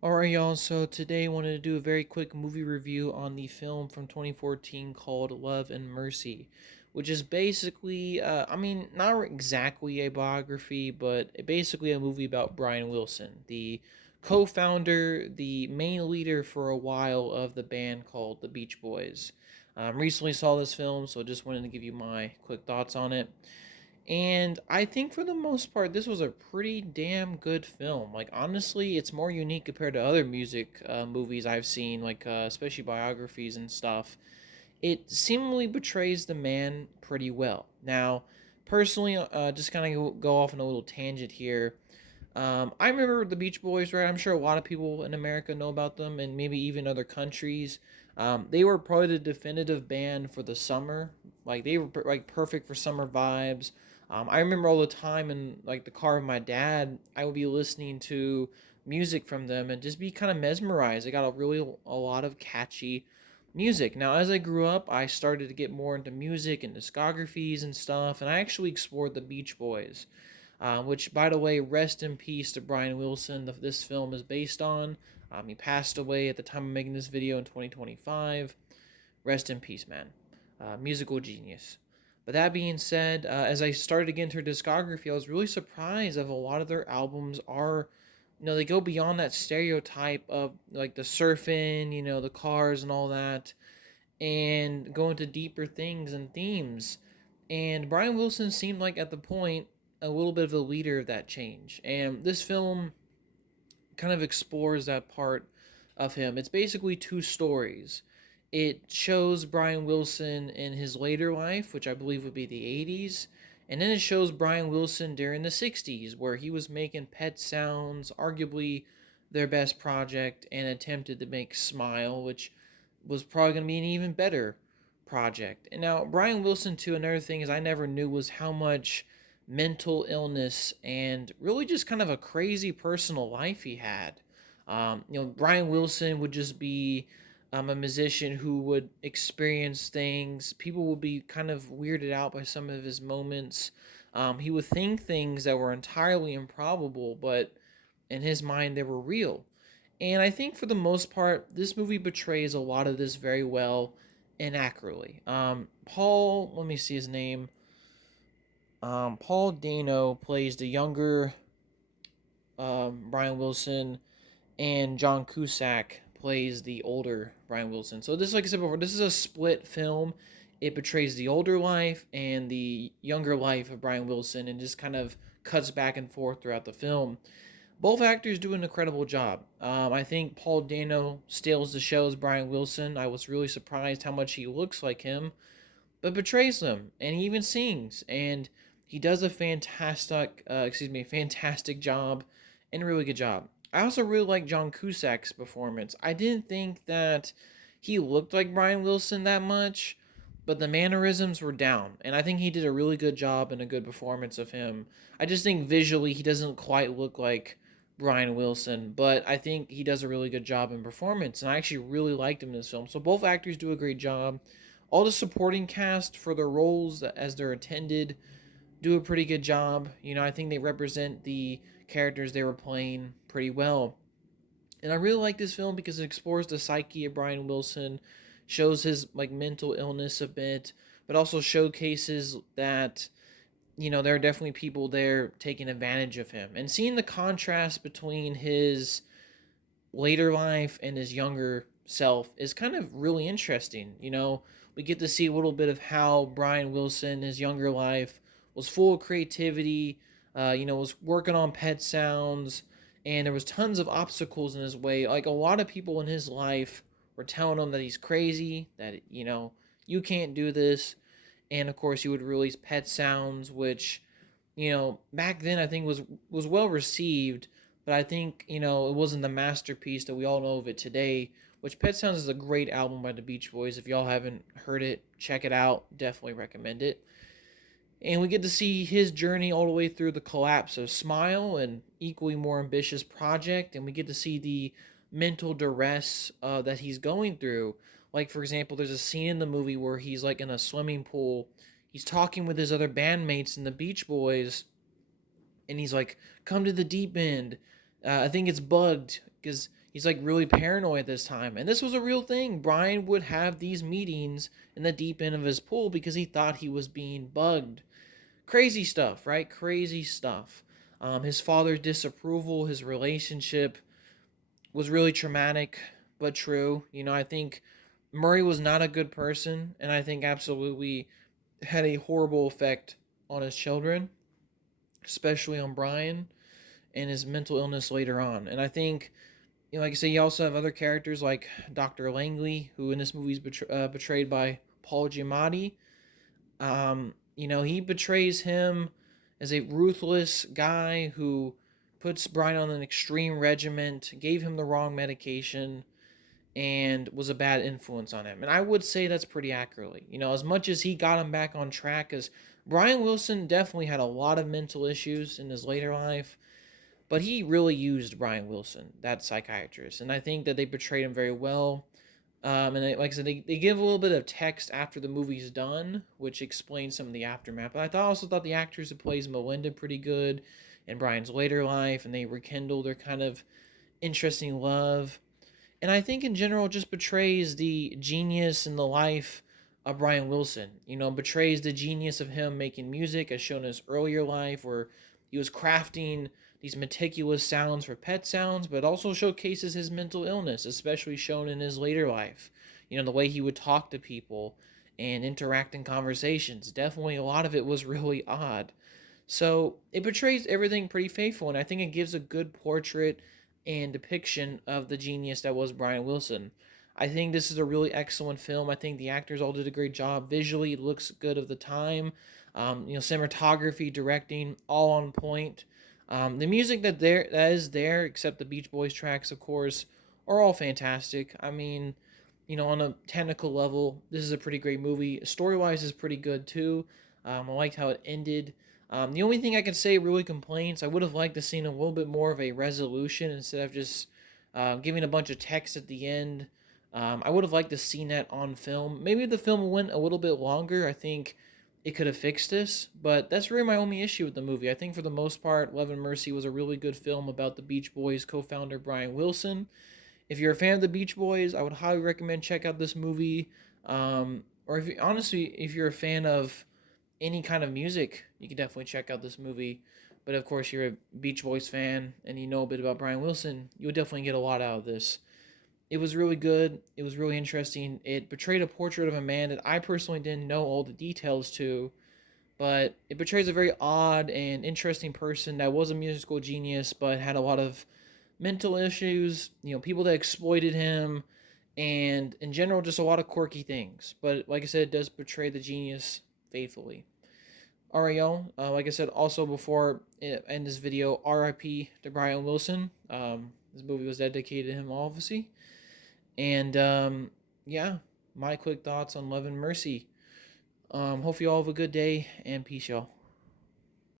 Alright, y'all, so today I wanted to do a very quick movie review on the film from 2014 called Love and Mercy, which is basically, not exactly a biography, but basically a movie about Brian Wilson, the co founder, the main leader for a while of the band called the Beach Boys. Recently saw this film, so just wanted to give you my quick thoughts on it. And I think for the most part, this was a pretty damn good film. Like, honestly, it's more unique compared to other music movies I've seen, like, especially biographies and stuff. It seemingly portrays the man pretty well. Now, personally, just kind of go off on a little tangent here. I remember the Beach Boys, right? I'm sure a lot of people in America know about them, and maybe even other countries. They were probably the definitive band for the summer. Like they were like perfect for summer vibes. I remember all the time in like the car of my dad, I would be listening to music from them and just be kind of mesmerized. They got a lot of catchy music. Now, as I grew up, I started to get more into music and discographies and stuff, and I actually explored the Beach Boys. Which, by the way, rest in peace to Brian Wilson. This film is based on. He passed away at the time of making this video in 2025. Rest in peace, man. Musical genius. But that being said, as I started to get into her discography, I was really surprised of a lot of their albums are, they go beyond that stereotype of like the surfing, the cars and all that, and go into deeper things and themes. And Brian Wilson seemed like at the point a little bit of a leader of that change. And this film kind of explores that part of him. It's basically two stories. It shows Brian Wilson in his later life, which I believe would be the 80s, and then it shows Brian Wilson during the 60s, where he was making Pet Sounds, arguably their best project, and attempted to make Smile, which was probably going to be an even better project. And now, Brian Wilson, too, another thing is I never knew was how much mental illness and really just kind of a crazy personal life he had. Brian Wilson would just be a musician who would experience things. People would be kind of weirded out by some of his moments. He would think things that were entirely improbable, but in his mind, they were real. And I think for the most part, this movie portrays a lot of this very well and accurately. Paul, let me see his name. Paul Dano plays the younger Brian Wilson, and John Cusack plays the older Brian Wilson. So this, like I said before, this is a split film. It portrays the older life and the younger life of Brian Wilson, and just kind of cuts back and forth throughout the film. Both actors do an incredible job. I think Paul Dano steals the show as Brian Wilson. I was really surprised how much he looks like him, but portrays them, and he even sings, and he does a fantastic job, and a really good job. I also really like John Cusack's performance. I didn't think that he looked like Brian Wilson that much, but the mannerisms were down, and I think he did a really good job and a good performance of him. I just think visually he doesn't quite look like Brian Wilson, but I think he does a really good job in performance, and I actually really liked him in this film. So both actors do a great job. All the supporting cast for their roles as they're intended do a pretty good job. I think they represent the characters they were playing pretty well. And I really like this film because it explores the psyche of Brian Wilson, shows his like mental illness a bit, but also showcases that there are definitely people there taking advantage of him. And seeing the contrast between his later life and his younger self is kind of really interesting. We get to see a little bit of how Brian Wilson, his younger life, was full of creativity, was working on Pet Sounds, and there was tons of obstacles in his way. Like a lot of people in his life were telling him that he's crazy, that, you can't do this. And of course, he would release Pet Sounds, which, back then I think was well received, but I think it wasn't the masterpiece that we all know of it today. Which Pet Sounds is a great album by the Beach Boys. If y'all haven't heard it, check it out. Definitely recommend it. And we get to see his journey all the way through the collapse of Smile, an equally more ambitious project, and we get to see the mental duress that he's going through. Like, for example, there's a scene in the movie where he's like in a swimming pool. He's talking with his other bandmates in the Beach Boys, and he's like, "Come to the deep end." I think it's bugged because he's like really paranoid this time. And this was a real thing. Brian would have these meetings in the deep end of his pool because he thought he was being bugged. Crazy stuff, right? Crazy stuff. His father's disapproval, his relationship was really traumatic, but true. I think Murray was not a good person, and I think absolutely had a horrible effect on his children, especially on Brian and his mental illness later on. And I think, like I say, you also have other characters like Dr. Langley, who in this movie is betrayed by Paul Giamatti. He betrays him as a ruthless guy who puts Brian on an extreme regiment, gave him the wrong medication, and was a bad influence on him. And I would say that's pretty accurately. As much as he got him back on track, as Brian Wilson definitely had a lot of mental issues in his later life, but he really used Brian Wilson, that psychiatrist. And I think that they portrayed him very well. Like I said, they give a little bit of text after the movie's done, which explains some of the aftermath. But I also thought the actress who plays Melinda pretty good in Brian's later life, and they rekindle their kind of interesting love. And I think in general it just betrays the genius and the life of Brian Wilson. Betrays the genius of him making music as shown in his earlier life, where he was crafting these meticulous sounds for pet sounds, but also showcases his mental illness, especially shown in his later life. The way he would talk to people and interact in conversations. Definitely a lot of it was really odd. So it portrays everything pretty faithful, and I think it gives a good portrait and depiction of the genius that was Brian Wilson. I think this is a really excellent film. I think the actors all did a great job. Visually, it looks good of the time. Cinematography, directing, all on point. The music that is there, except the Beach Boys tracks, of course, are all fantastic. I mean, on a technical level, this is a pretty great movie. Story-wise, is pretty good too. I liked how it ended. The only thing I can say really complaints, I would have liked to seen a little bit more of a resolution instead of just giving a bunch of text at the end. I would have liked to seen that on film. Maybe if the film went a little bit longer, I think it could have fixed this. But that's really my only issue with the movie. I think for the most part, Love and Mercy was a really good film about the Beach Boys co-founder Brian Wilson. If you're a fan of the Beach Boys, I would highly recommend check out this movie. Or if you're a fan of any kind of music, you can definitely check out this movie. But of course, you're a Beach Boys fan and you know a bit about Brian Wilson, you would definitely get a lot out of this. It was really good. It was really interesting. It portrayed a portrait of a man that I personally didn't know all the details to, but it portrays a very odd and interesting person that was a musical genius but had a lot of mental issues, people that exploited him, and in general, just a lot of quirky things. But like I said, it does portray the genius faithfully. Alright, y'all. Like I said, also before I end this video, RIP to Brian Wilson. This movie was dedicated to him, obviously. And yeah, my quick thoughts on Love and Mercy. Hope you all have a good day, and peace, y'all.